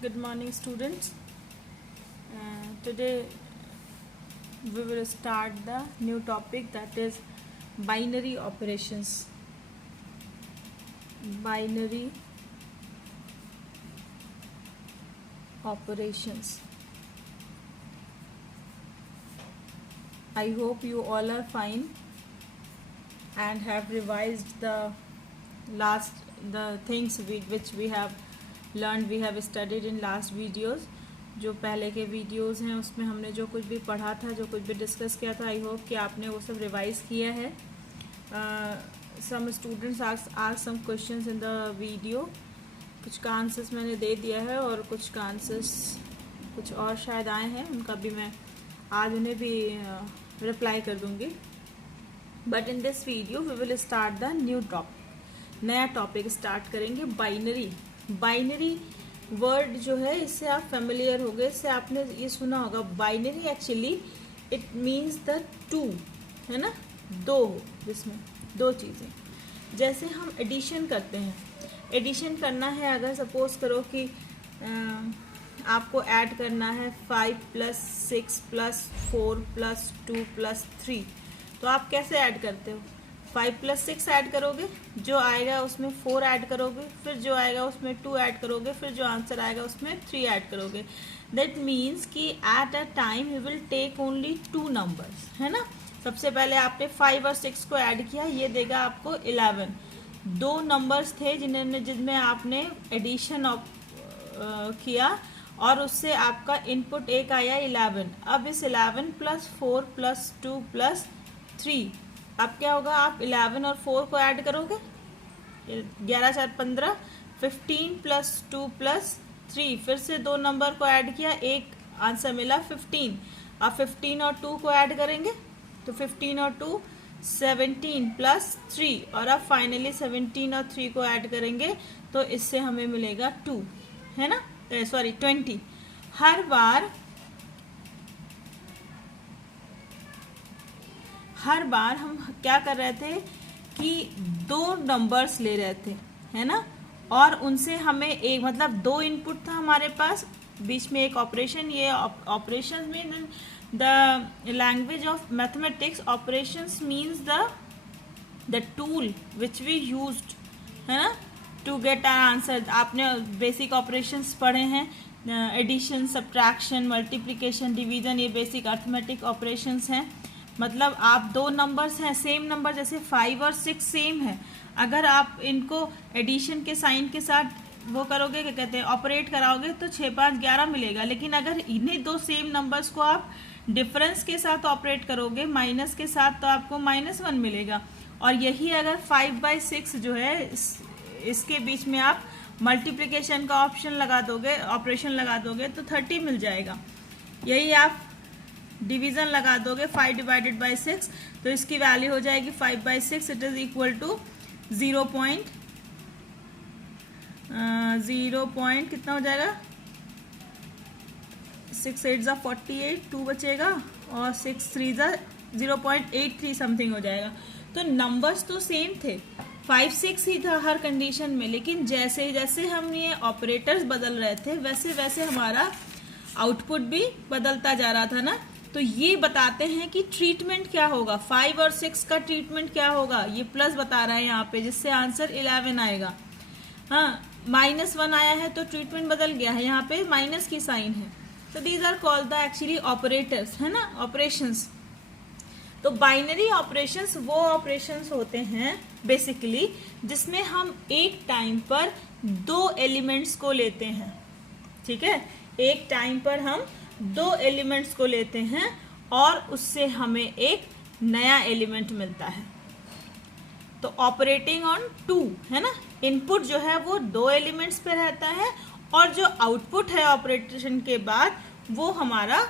Good morning, students. Today we will start the new topic, that is binary operations. Binary operations. I hope you all are fine and have revised the things which we have learned, we have studied in last videos. जो पहले के videos हैं उसमें हमने जो कुछ भी पढ़ा था, जो कुछ भी डिस्कस किया था, आई होप कि आपने वो सब रिवाइज किया है. Some students ask some questions in the video. कुछ का आंसर्स मैंने दे दिया है और कुछ का आंसर्स कुछ और शायद आए हैं, उनका भी मैं आज उन्हें भी रिप्लाई कर दूंगी. But in this video we will start the new topic. नया टॉपिक स्टार्ट करेंगे, बाइनरी. बाइनरी वर्ड जो है, इससे आप फेमिलियर हो गए, इससे आपने ये सुना होगा. Binary actually it means the two, है ना, दो, जिसमें दो चीज़ें. जैसे हम एडिशन करते हैं, एडिशन करना है, अगर सपोज करो कि आपको ऐड करना है 5 + 6 + 4 + 2 + 3, तो आप कैसे ऐड करते हो? 5 + 6 ऐड करोगे, जो आएगा उसमें 4 ऐड करोगे, फिर जो आएगा उसमें 2 ऐड करोगे, फिर जो आंसर आएगा उसमें 3 ऐड करोगे. दैट मीन्स कि at a time you will take only 2 numbers, है ना. सबसे पहले आपने 5 और 6 को ऐड किया, ये देगा आपको 11. 2 नंबर्स थे जिनमें आपने एडिशन किया और उससे आपका इनपुट एक आया 11. अब इस 11 + 4 + 2 + 3, अब क्या होगा? आप 11 और 4 को ऐड करोगे, 11 × 4 = 15. 15 + 2 + 3, फिर से 2 नंबर को ऐड किया, एक आंसर मिला 15. अब 15 और 2 को ऐड करेंगे, तो 15 और 2 17 + 3, और अब फाइनली 17 और 3 को ऐड करेंगे तो इससे हमें मिलेगा 2, है ना, सॉरी 20. हर बार हम क्या कर रहे थे कि 2 नंबर्स ले रहे थे, है ना, और उनसे हमें एक, मतलब 2 इनपुट था हमारे पास, बीच में एक ऑपरेशन. ये ऑपरेशन में the language of mathematics, operations means the tool which we used, है ना, टू गेट आर आंसर. आपने बेसिक ऑपरेशंस पढ़े हैं, एडिशन, सब्ट्रैक्शन, मल्टीप्लिकेशन, डिवीजन, ये बेसिक अर्थमेटिक ऑपरेशंस हैं. मतलब आप 2 नंबर्स हैं, सेम नंबर, जैसे 5 और 6 सेम है, अगर आप इनको एडिशन के साइन के साथ वो करोगे, क्या कहते हैं, ऑपरेट कराओगे, तो 6 × 5 = 11 मिलेगा. लेकिन अगर इन्हीं 2 सेम नंबर्स को आप डिफरेंस के साथ ऑपरेट करोगे, माइनस के साथ, तो आपको -1 मिलेगा. और यही अगर 5/6 जो है, इसके बीच में आप मल्टीप्लिकेशन का ऑप्शन लगा दोगे, ऑपरेशन लगा दोगे, तो 30 मिल जाएगा. यही आप डिवीजन लगा दोगे, 5 / 6, तो इसकी वैल्यू हो जाएगी 5/6. It is equal to 0. कितना हो जाएगा? 6 × 8 = 48, 2 बचेगा, और 6 × 3 = 0.83 समथिंग हो जाएगा. तो नंबर्स तो सेम थे, 5 6 ही था हर कंडीशन में, लेकिन जैसे जैसे हम ये ऑपरेटर्स बदल रहे थे, वैसे वैसे हमारा आउटपुट भी बदलता जा रहा था ना. तो ये बताते हैं कि ट्रीटमेंट क्या होगा, 5 और 6 का ट्रीटमेंट क्या होगा. ये प्लस बता रहा है यहाँ पे, जिससे आंसर 11 आएगा. हाँ, -1 आया है तो ट्रीटमेंट बदल गया है, यहाँ पे माइनस की साइन है. तो these are called the actually operators, है ना, ऑपरेशंस. तो बाइनरी ऑपरेशंस वो ऑपरेशंस होते हैं बेसिकली जिसमें हम एक टाइम पर 2 एलिमेंट्स को लेते हैं. ठीक है, एक टाइम पर हम 2 एलिमेंट्स को लेते हैं और उससे हमें एक नया एलिमेंट मिलता है. तो ऑपरेटिंग ऑन 2, है ना, इनपुट जो है वो 2 एलिमेंट्स पे रहता है, और जो आउटपुट है ऑपरेशन के बाद वो हमारा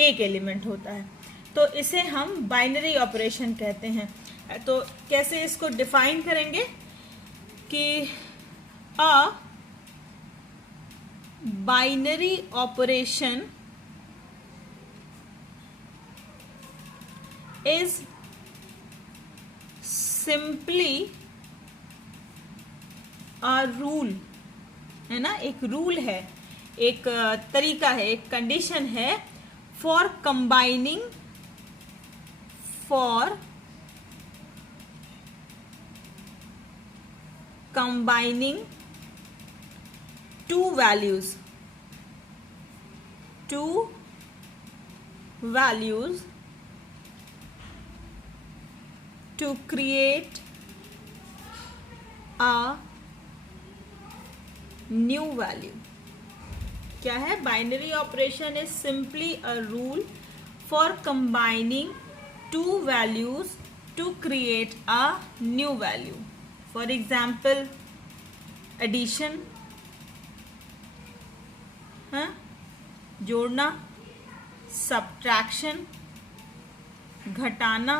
एक एलिमेंट होता है. तो इसे हम बाइनरी ऑपरेशन कहते हैं. तो कैसे इसको डिफाइन करेंगे कि अ binary operation is simply a rule, है ना, एक रूल है. एक तरीका है, एक कंडीशन है for combining two values to create a new value. क्या है? Binary operation is simply a rule for combining two values to create a new value. For example, addition, जोड़ना, subtraction, घटाना,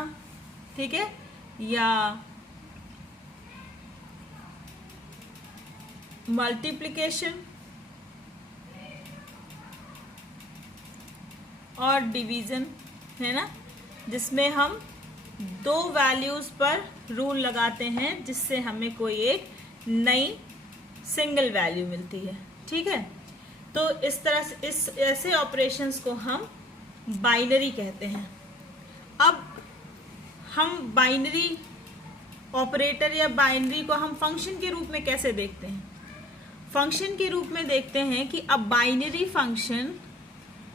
ठीक है, या मल्टीप्लिकेशन और डिवीजन, है ना, जिसमें हम दो वैल्यूज़ पर रूल लगाते हैं जिससे हमें कोई एक नई सिंगल वैल्यू मिलती है, ठीक है। तो इस तरह से इस ऐसे ऑपरेशंस को हम बाइनरी कहते हैं। अब हम बाइनरी ऑपरेटर या बाइनरी को हम फंक्शन के रूप में कैसे देखते हैं? फंक्शन के रूप में देखते हैं कि अ बाइनरी फंक्शन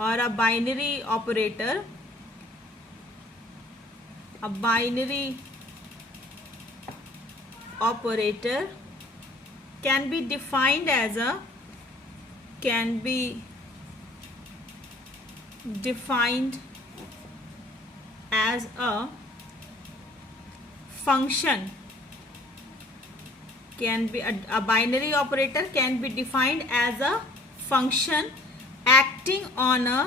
और a binary operator, a binary operator can be defined as a function, a binary operator can be defined as a function acting on a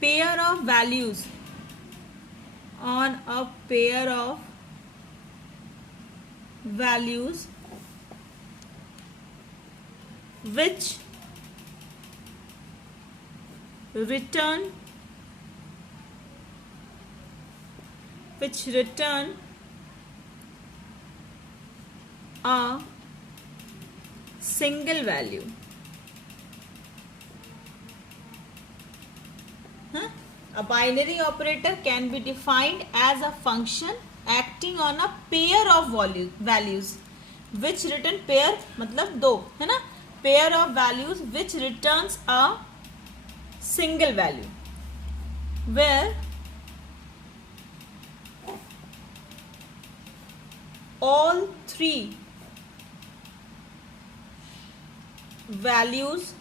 pair of values, on a pair of values which return a single value. A binary operator can be defined as a function acting on a pair of values which return, pair मतलब दो, है ना, pair of values which returns a single value where all three values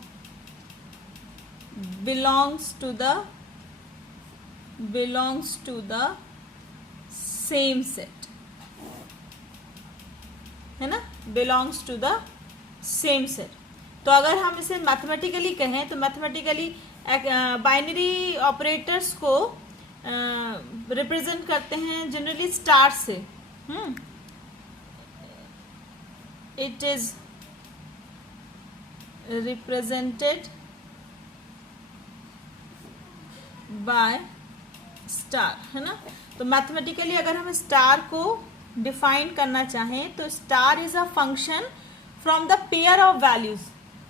belongs to the same set, है ना, belongs to the same set. तो अगर हम इसे मैथमेटिकली कहें तो मैथमेटिकली बाइनरी ऑपरेटर्स को रिप्रेजेंट करते हैं जनरली स्टार से. It is represented by star, है ना. तो मैथमेटिकली अगर हम स्टार को डिफाइन करना चाहें तो star is a function from the pair of values.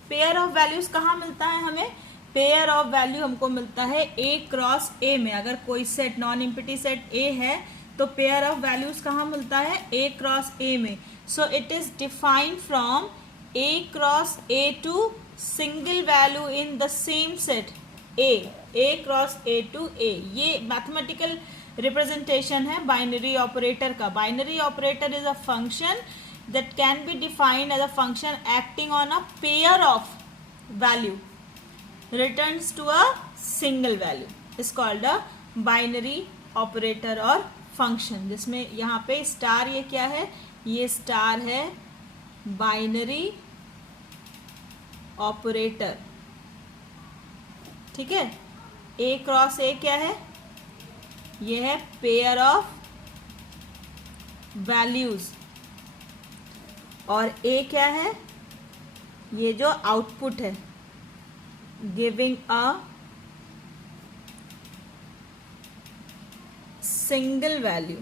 Pair of values कहाँ मिलता है हमें? पेयर ऑफ वैल्यू हमको मिलता है ए क्रॉस ए में. अगर कोई set non empty set A है तो पेयर ऑफ वैल्यूज कहाँ मिलता है? ए क्रॉस ए में. So it is defined from A cross A to single value in the same set A cross A to A. ये मैथमेटिकल रिप्रेजेंटेशन है binary operator का. Binary operator is a function that can be defined as a function acting on a pair of value returns to a single value is called a binary operator और function. जिसमें यहाँ पे star, ये क्या है? ये star है binary operator, ठीक है. ए क्रॉस ए क्या है? ये है पेयर ऑफ वैल्यूज. और ए क्या है? ये जो आउटपुट है, गिविंग अ सिंगल वैल्यू.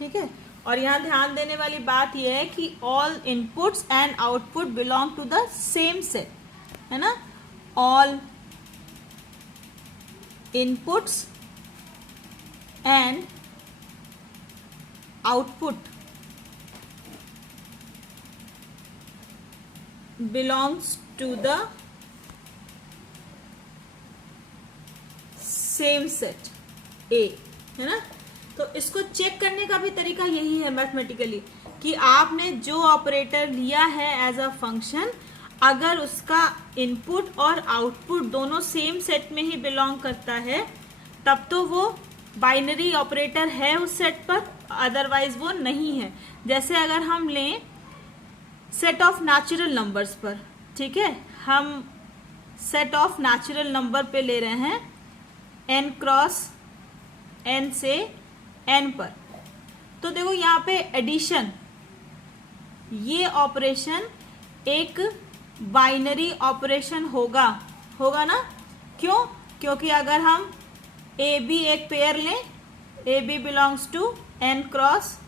ठीक है। और यहाँ ध्यान देने वाली बात यह है कि all inputs and output belong to the same set, है ना। All inputs and output belongs to the same set A, है ना। तो इसको चेक करने का भी तरीका यही है मैथमेटिकली कि आपने जो ऑपरेटर लिया है एज अ फंक्शन, अगर उसका इनपुट और आउटपुट दोनों सेम सेट में ही बिलोंग करता है तब तो वो बाइनरी ऑपरेटर है उस सेट पर, अदरवाइज वो नहीं है। जैसे अगर हम लें सेट ऑफ नेचुरल नंबर्स पर, ठीक है, हम सेट ऑफ नेचुरल नंबर पे ले रहे हैं n क्रॉस n से n पर, तो देखो यहाँ पे एडिशन, ये ऑपरेशन एक बाइनरी ऑपरेशन होगा ना। क्यों? क्योंकि अगर हम ए बी एक पेयर लें, A B belongs to n cross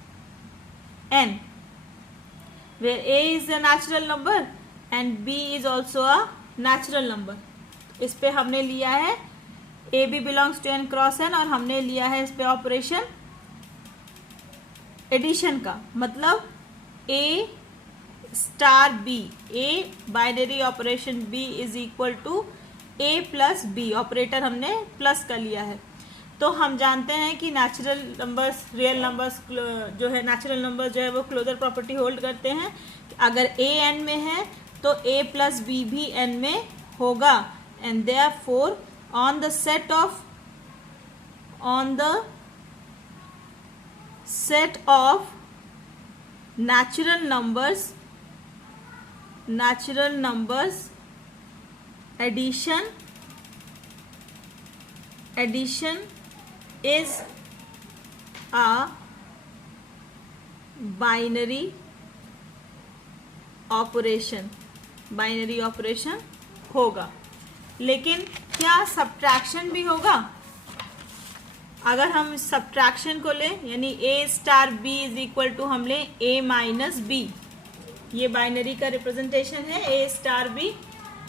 n, where a is a natural number and b is also a natural number। इस पे हमने लिया है A B belongs to n cross n और हमने लिया है इस पे ऑपरेशन एडिशन का, मतलब a star b, a binary operation b is equal to a plus b, operator हमने प्लस का लिया है। तो हम जानते हैं कि नेचुरल नंबर्स, रियल नंबर्स जो है, नेचुरल नंबर जो है वो क्लोजर प्रॉपर्टी होल्ड करते हैं। अगर a n में है तो a प्लस b भी n में होगा, and therefore on the set of natural numbers addition is a binary operation होगा। लेकिन क्या सब्ट्रैक्शन भी होगा? अगर हम सब्ट्रैक्शन को लें, यानी a star b is equal to हम लें a माइनस b, ये बाइनरी का रिप्रेजेंटेशन है a स्टार b।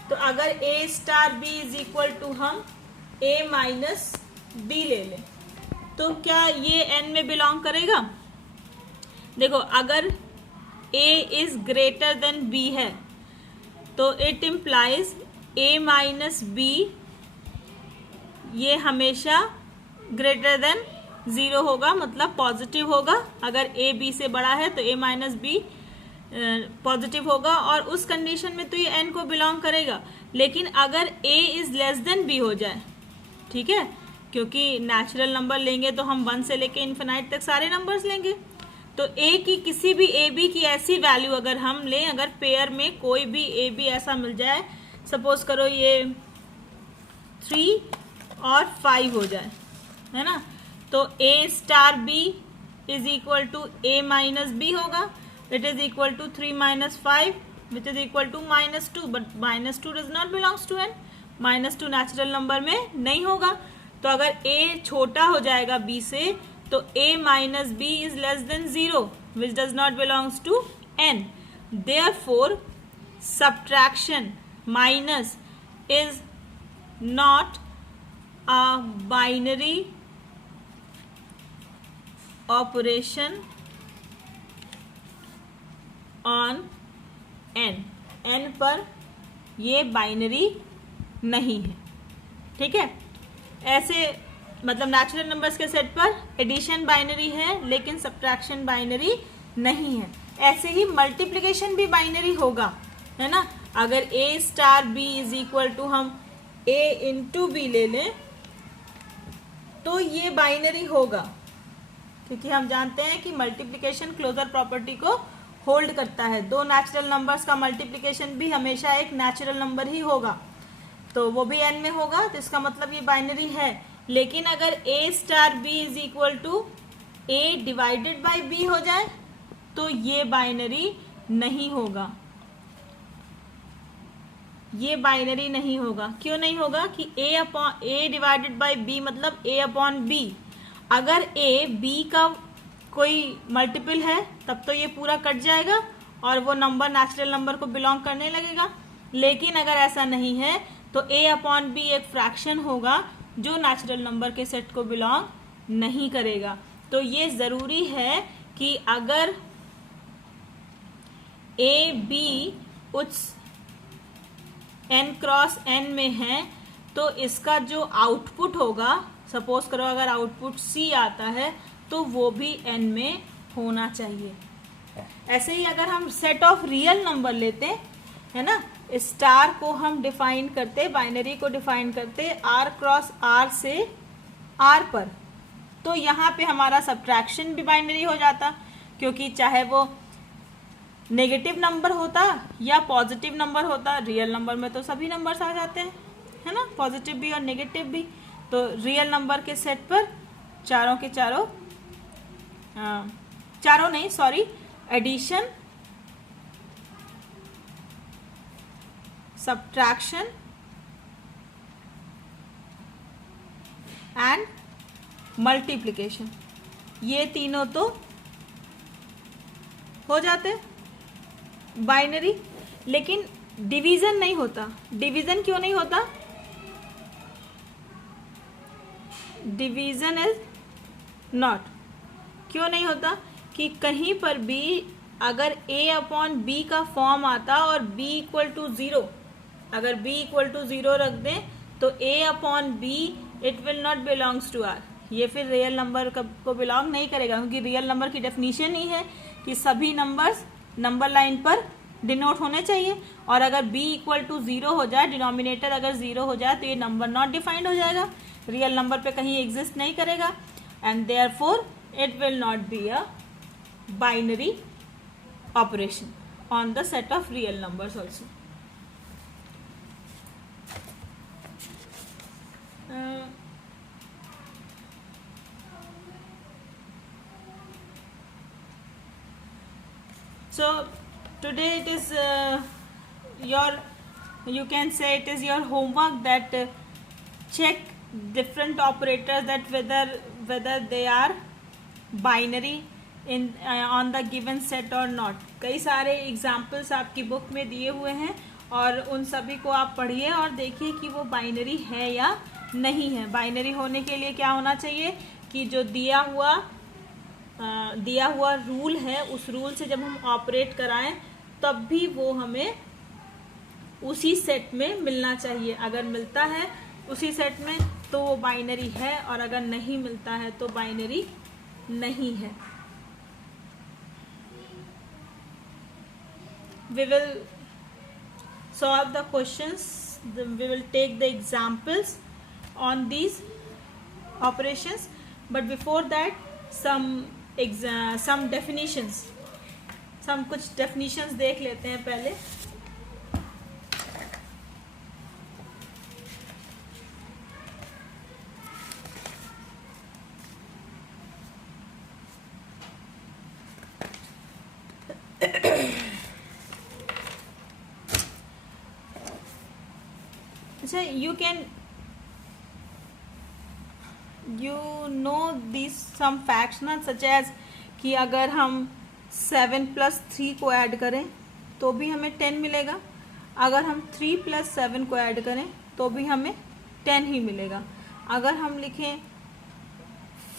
तो अगर a star b is equal to हम a माइनस b ले लें तो क्या ये n में बिलोंग करेगा? देखो, अगर a is greater than b है तो it implies a minus b ये हमेशा ग्रेटर देन 0 होगा, मतलब पॉजिटिव होगा। अगर a b से बड़ा है तो a माइनस b पॉजिटिव होगा, और उस कंडीशन में तो ये n को बिलोंग करेगा। लेकिन अगर a is less then b हो जाए, ठीक है, क्योंकि नेचुरल नंबर लेंगे तो हम 1 से लेके इन्फिनाइट तक सारे नंबर्स लेंगे, तो a की किसी भी a b की ऐसी वैल्यू अगर हम लें, अगर पेयर में कोई भी a b ऐसा मिल जाए, सपोज करो ये 3 और 5 हो जाए, है ना, तो a star b is equal to a minus b होगा। It is equal to 3 minus 5 which is equal to -2, but -2 does not belongs to n, -2 natural number में नहीं होगा। तो अगर a छोटा हो जाएगा b से तो a minus b is less than 0 which does not belongs to n। Therefore subtraction minus is not a binary operation on n पर ये बाइनरी नहीं है, ठीक है। ऐसे मतलब नेचुरल नंबर्स के सेट पर एडिशन बाइनरी है लेकिन सब्ट्रैक्शन बाइनरी नहीं है। ऐसे ही मल्टीप्लिकेशन भी बाइनरी होगा, है ना। अगर a star b is equal to हम a इंटू b ले लें तो ये बाइनरी होगा, क्योंकि हम जानते हैं कि मल्टीप्लिकेशन क्लोजर प्रॉपर्टी को होल्ड करता है। दो नेचुरल नंबर्स का मल्टीप्लिकेशन भी हमेशा एक नेचुरल नंबर ही होगा, तो वो भी n में होगा, तो इसका मतलब ये बाइनरी है। लेकिन अगर a star b is equal to a divided by b हो जाए तो ये बाइनरी नहीं होगा, ये बाइनरी नहीं होगा। क्यों नहीं होगा? कि a डिवाइडेड बाई b मतलब a अपॉन b। अगर a b का कोई मल्टीपल है तब तो ये पूरा कट जाएगा और वो नंबर नेचुरल नंबर को बिलोंग करने लगेगा। लेकिन अगर ऐसा नहीं है तो a अपॉन बी एक फ्रैक्शन होगा जो नेचुरल नंबर के सेट को बिलोंग नहीं करेगा। तो ये ज़रूरी है कि अगर a b उच्च n क्रॉस n में है तो इसका जो आउटपुट होगा, सपोज करो अगर आउटपुट c आता है तो वो भी n में होना चाहिए। ऐसे ही अगर हम सेट ऑफ रियल नंबर लेते है ना, स्टार को हम डिफाइन करते, बाइनरी को डिफाइन करते r क्रॉस r से r पर, तो यहाँ पे हमारा सब्ट्रैक्शन भी बाइनरी हो जाता, क्योंकि चाहे वो नेगेटिव नंबर होता या पॉजिटिव नंबर होता, रियल नंबर में तो सभी नंबर्स आ जाते हैं, है ना, पॉजिटिव भी और नेगेटिव भी। तो रियल नंबर के सेट पर चारों के चारों, चारों नहीं sorry, addition, subtraction and multiplication, ये तीनों तो हो जाते बाइनरी। लेकिन डिवीजन नहीं होता। डिवीजन क्यों नहीं होता? डिवीजन इज नॉट, क्यों नहीं होता कि कहीं पर भी अगर a अपॉन बी का फॉर्म आता और b इक्वल टू 0, अगर b इक्वल टू 0 रख दें तो a upon B it will not belongs to r, ये फिर रियल नंबर को बिलोंग नहीं करेगा, क्योंकि रियल नंबर की डेफिनेशन ही है कि सभी नंबर्स नंबर लाइन पर डिनोट होने चाहिए। और अगर b इक्वल टू 0 हो जाए, डिनोमिनेटर अगर 0 हो जाए तो ये नंबर नॉट डिफाइंड हो जाएगा, रियल नंबर पे कहीं एग्जिस्ट नहीं करेगा, and therefore it will not be a binary operation on the set of real numbers also. So today it is you can say it is your homework that check different operators, that whether they are binary in on the given set or not। कई सारे examples आपकी book में दिए हुए हैं और उन सभी को आप पढ़िए और देखिए कि वो बाइनरी है या नहीं है। बाइनरी होने के लिए क्या होना चाहिए कि जो दिया हुआ रूल है, उस रूल से जब हम ऑपरेट कराएं तब भी वो हमें उसी सेट में मिलना चाहिए। अगर मिलता है उसी सेट में तो वो बाइनरी है, और अगर नहीं मिलता है तो बाइनरी नहीं है। We will solve the questions, we will take the examples on these operations, but before that some definitions, कुछ definitions देख लेते हैं पहले। अच्छा, you know these some facts ना, such as कि अगर हम 7 + 3 को ऐड करें तो भी हमें 10 मिलेगा, अगर हम 3 + 7 को ऐड करें तो भी हमें 10 ही मिलेगा, अगर हम लिखें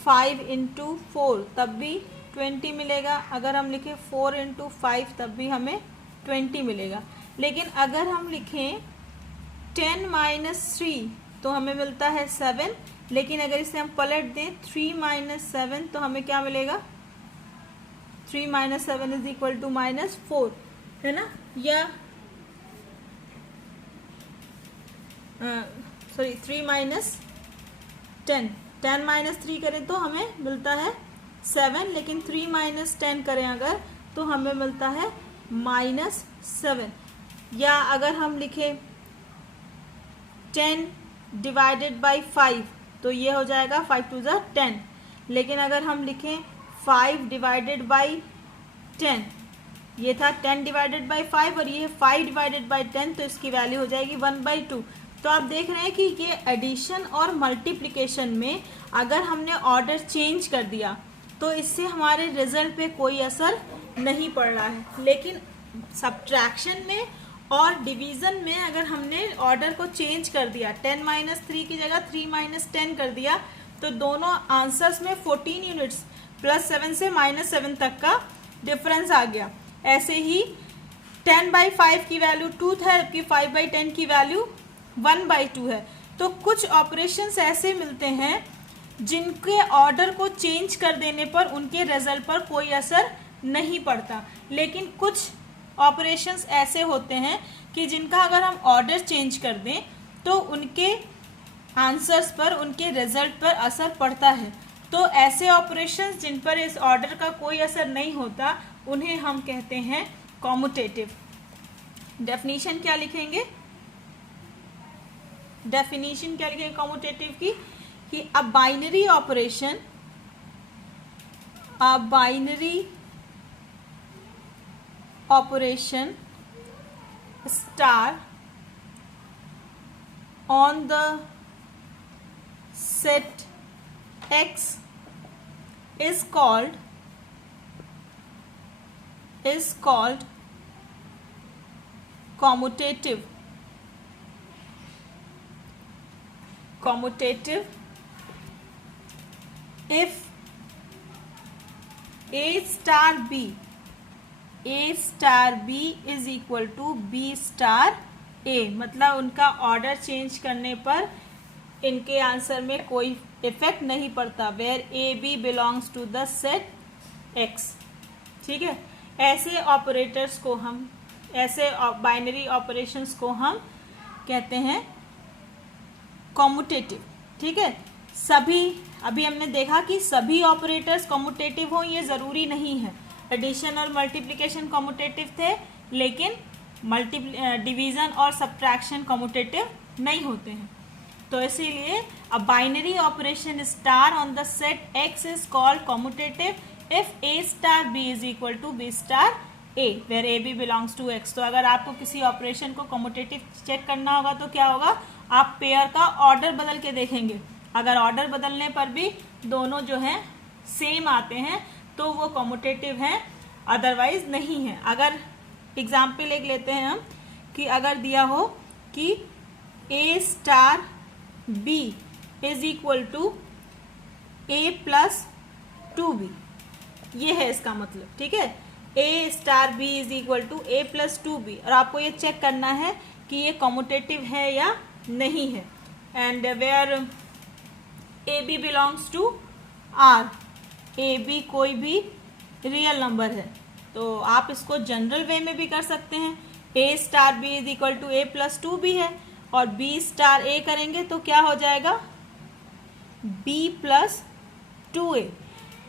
5 × 4 तब भी 20 मिलेगा, अगर हम लिखें 4 × 5 तब भी हमें 20 मिलेगा। लेकिन अगर हम लिखें 10 - 3 तो हमें मिलता है 7, लेकिन अगर इसे हम पलट दें 3 - 7 तो हमें क्या मिलेगा? 3 - 7 = -4, है ना, या सॉरी 3 - 10, 10 - 3 करें तो हमें मिलता है 7, लेकिन 3 - 10 करें अगर तो हमें मिलता है -7। या अगर हम लिखें 10 / 5 तो ये हो जाएगा 5 × 2 = 10, लेकिन अगर हम लिखें 5 / 10, ये था 10 / 5 और ये 5 / 10, तो इसकी वैल्यू हो जाएगी 1/2। तो आप देख रहे हैं कि ये एडिशन और मल्टीप्लिकेशन में अगर हमने ऑर्डर चेंज कर दिया तो इससे हमारे रिजल्ट पे कोई असर नहीं पड़ रहा है। लेकिन सब्ट्रैक्शन में और डिवीजन में अगर हमने ऑर्डर को चेंज कर दिया, 10 - 3 की जगह 3 - 10 कर दिया, तो दोनों आंसर्स में 14 यूनिट्स +7 से -7 तक का डिफरेंस आ गया। ऐसे ही 10/5 की वैल्यू 2 है, जबकि 5/10 की वैल्यू 1/2 है। तो कुछ ऑपरेशंस ऐसे मिलते हैं जिनके ऑर्डर को चेंज कर देने पर उनके रिजल्ट पर कोई असर नहीं पड़ता, लेकिन कुछ ऑपरेशंस ऐसे होते हैं कि जिनका अगर हम ऑर्डर चेंज कर दें तो उनके आंसर्स पर, उनके रिजल्ट पर असर पड़ता है। तो ऐसे ऑपरेशंस जिन पर इस ऑर्डर का कोई असर नहीं होता उन्हें हम कहते हैं कॉम्यूटेटिव। डेफिनेशन क्या लिखेंगे? डेफिनेशन क्या लिखेंगे कॉम्यूटेटिव की? कि अ binary operation, a binary operation star on the set X is called commutative. If A star B is equal to B star A, मतलब उनका ऑर्डर चेंज करने पर इनके आंसर में कोई इफेक्ट नहीं पड़ता, where AB belongs to the set X। ठीक है, ऐसे ऑपरेटर्स को हम, ऐसे बाइनरी ऑपरेशंस को हम कहते हैं कॉम्यूटेटिव। ठीक है, सभी, अभी हमने देखा कि सभी ऑपरेटर्स कॉम्यूटेटिव हो, ये ज़रूरी नहीं है। एडिशन और मल्टीप्लिकेशन कॉम्यूटेटिव थे, लेकिन डिवीजन और सब्ट्रैक्शन कॉम्यूटेटिव नहीं होते हैं। तो इसीलिए a binary operation star on the set X is called commutative if A star B is equal to B star A, where A B belongs to X. तो अगर आपको किसी ऑपरेशन को कॉम्यूटेटिव चेक करना होगा तो क्या होगा, आप पेयर का ऑर्डर बदल के देखेंगे। अगर ऑर्डर बदलने पर भी दोनों जो है सेम आते हैं तो वो कॉम्यूटेटिव हैं, अदरवाइज नहीं है। अगर एग्जाम्पल एक लेते हैं हम कि अगर दिया हो कि A star B is equal to A + 2B, ये है इसका मतलब। ठीक है, A star B is equal to A + 2B, और आपको ये चेक करना है कि ये कॉम्यूटेटिव है या नहीं है। And where AB belongs to R, AB कोई भी रियल नंबर है, तो आप इसको जनरल वे में भी कर सकते हैं। A star B is equal to A + 2B है, और B स्टार A करेंगे तो क्या हो जाएगा, B + 2A।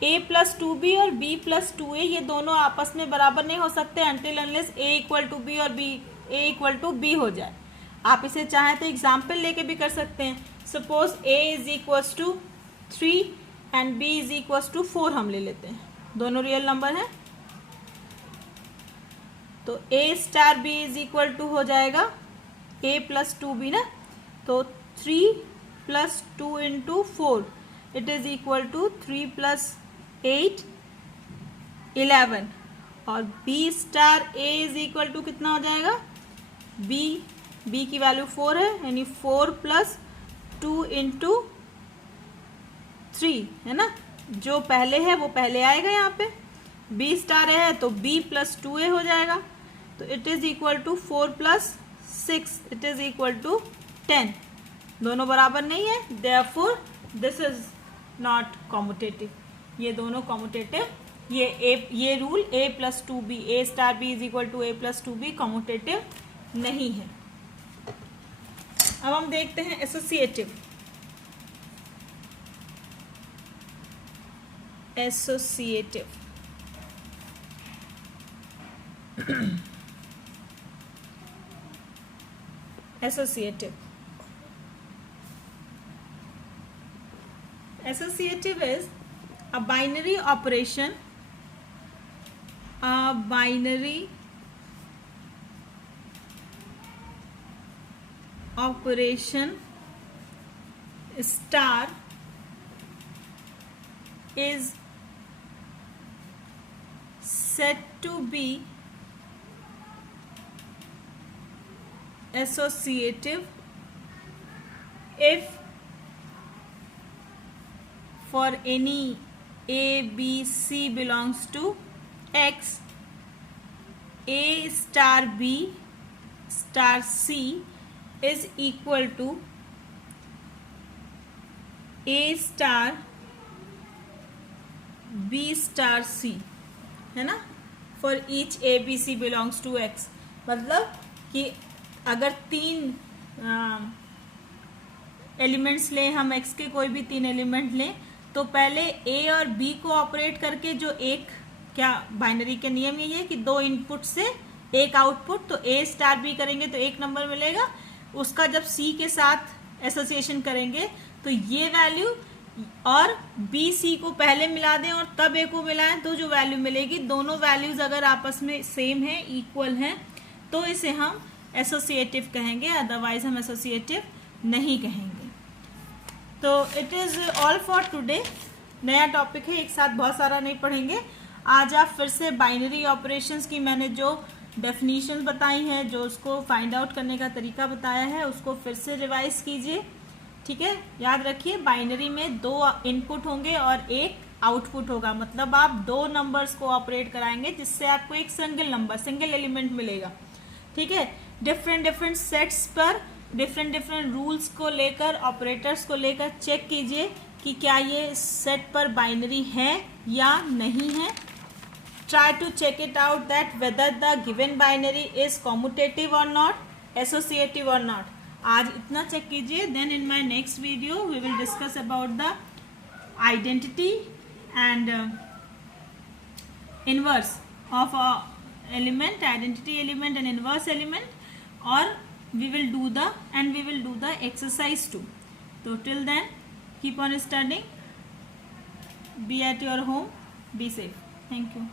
A + 2B और B + 2A ये दोनों आपस में बराबर नहीं हो सकते अनटिल अनलेस A = B और A = B हो जाए। आप इसे चाहें तो एग्जाम्पल लेके भी कर सकते हैं। Suppose A is equal to 3 and B is equal to 4 हम ले लेते हैं, दोनों रियल नंबर हैं। तो A star B is equal to हो जाएगा A + 2B ना, तो 3 + 2 × 4 इट इज इक्वल टू 3 + 8 11, और B star A is equal to कितना हो जाएगा, B की वैल्यू 4 है, यानी 4 + 2 × 3 है ना, जो पहले है वो पहले आएगा। यहाँ पे B स्टार है तो B + 2A हो जाएगा, तो it is equal to 4 + 6 it is equal to 10, दोनों बराबर नहीं है, therefore this is not commutative. ये दोनों कॉम्यूटेटिव, ये rule A + 2B, A star B is equal to A + 2B commutative नहीं है। अब हम देखते हैं associative. Associative Associative is a binary operation, star is said to be associative if for any A, B, C belongs to X, A star B star C is equal to A star B star C, है ना, for each A B C belongs to X। मतलब कि अगर तीन elements लें हम, X के कोई भी तीन एलिमेंट लें, तो पहले A और B को ऑपरेट करके जो एक, क्या बाइनरी के नियम यही है कि दो इनपुट से एक आउटपुट, तो A स्टार B करेंगे तो एक नंबर मिलेगा, उसका जब C के साथ एसोसिएशन करेंगे तो ये वैल्यू, और B C को पहले मिला दें और तब A को मिलाएं तो जो वैल्यू मिलेगी, दोनों वैल्यूज अगर आपस में सेम है, इक्वल हैं, तो इसे हम एसोसिएटिव कहेंगे, अदरवाइज हम एसोसिएटिव नहीं कहेंगे। तो it is all for today. नया टॉपिक है, एक साथ बहुत सारा नहीं पढ़ेंगे। आज आप फिर से बाइनरी ऑपरेशंस की मैंने जो डेफिनेशन बताई है, जो उसको फाइंड आउट करने का तरीका बताया है, उसको फिर से रिवाइज कीजिए, ठीक है। याद रखिए बाइनरी में दो इनपुट होंगे और एक आउटपुट होगा, मतलब आप दो नंबर्स को ऑपरेट कराएंगे जिससे आपको एक सिंगल नंबर, सिंगल एलिमेंट मिलेगा, ठीक है। डिफरेंट सेट्स पर डिफरेंट रूल्स को लेकर, ऑपरेटर्स को लेकर चेक कीजिए कि क्या ये सेट पर बाइनरी है या नहीं है। Try to check it out that whether the given binary is commutative और नॉट, एसोसिएटिव और नॉट। आज इतना चेक कीजिए, then in my next video we will discuss about the identity and inverse of element, identity element and inverse element, और we will do the exercise too. So till then keep on studying, be at your home, be safe. Thank you.